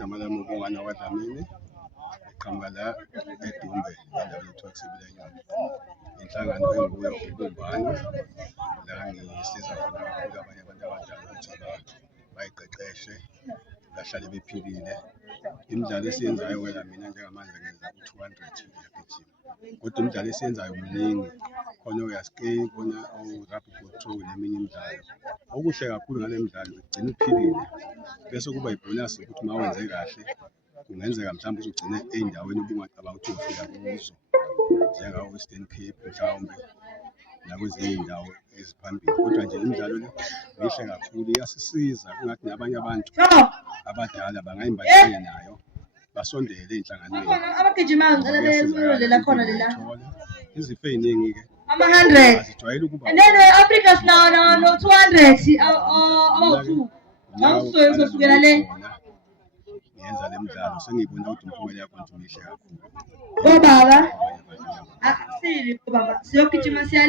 igama lami uBongani waDlamini, iqhamuka la eDumbe endaweni ekuthiwa kuSebilenyoni. Inhlangano enguyo ubumbano la ngisiza khona kakhulu abanye abantu abadala ukuthi bayiqeqeshe bahlale bephilile. Imidlalo esiyenzayo mina njengamanje ngenza u-200 ngiyagijima, kodwa imidlalo esiyenzayo mningi, khona oyaskate, khona o-rugby ball throw neminye imidlalo. Okuhle kakhulu ngale midlalo igcina uphilile, bese kuba ibhonasi ukuthi uma wenze kahle kungenzeka mhlawumbe uzogcina ey'ndaweni obungacabanga ukuthi ufika kuzo, njengawo-Western Cape mhlawumbe nakwezinye iy'ndawo eziphambili. Kodwa nje imidlalo le mihle kakhulu, iyasisiza kungathi nabanye abantu abadala bangayimbandakanya nayo, basondele ey'nhlanganweni. Abagijimayo ngicela lemulo lela khona lela. Izifo ey'ningi-ke Ama-100 azijwayele ukuba and then Africa sinawo no 200 abawu-2 awusoye uzosukela le. Ngenza le midlalo sengiyibona ukuthi imiphumela yakhona mihle kakhulu. Bobaba akusili bobaba siyogijima siyale.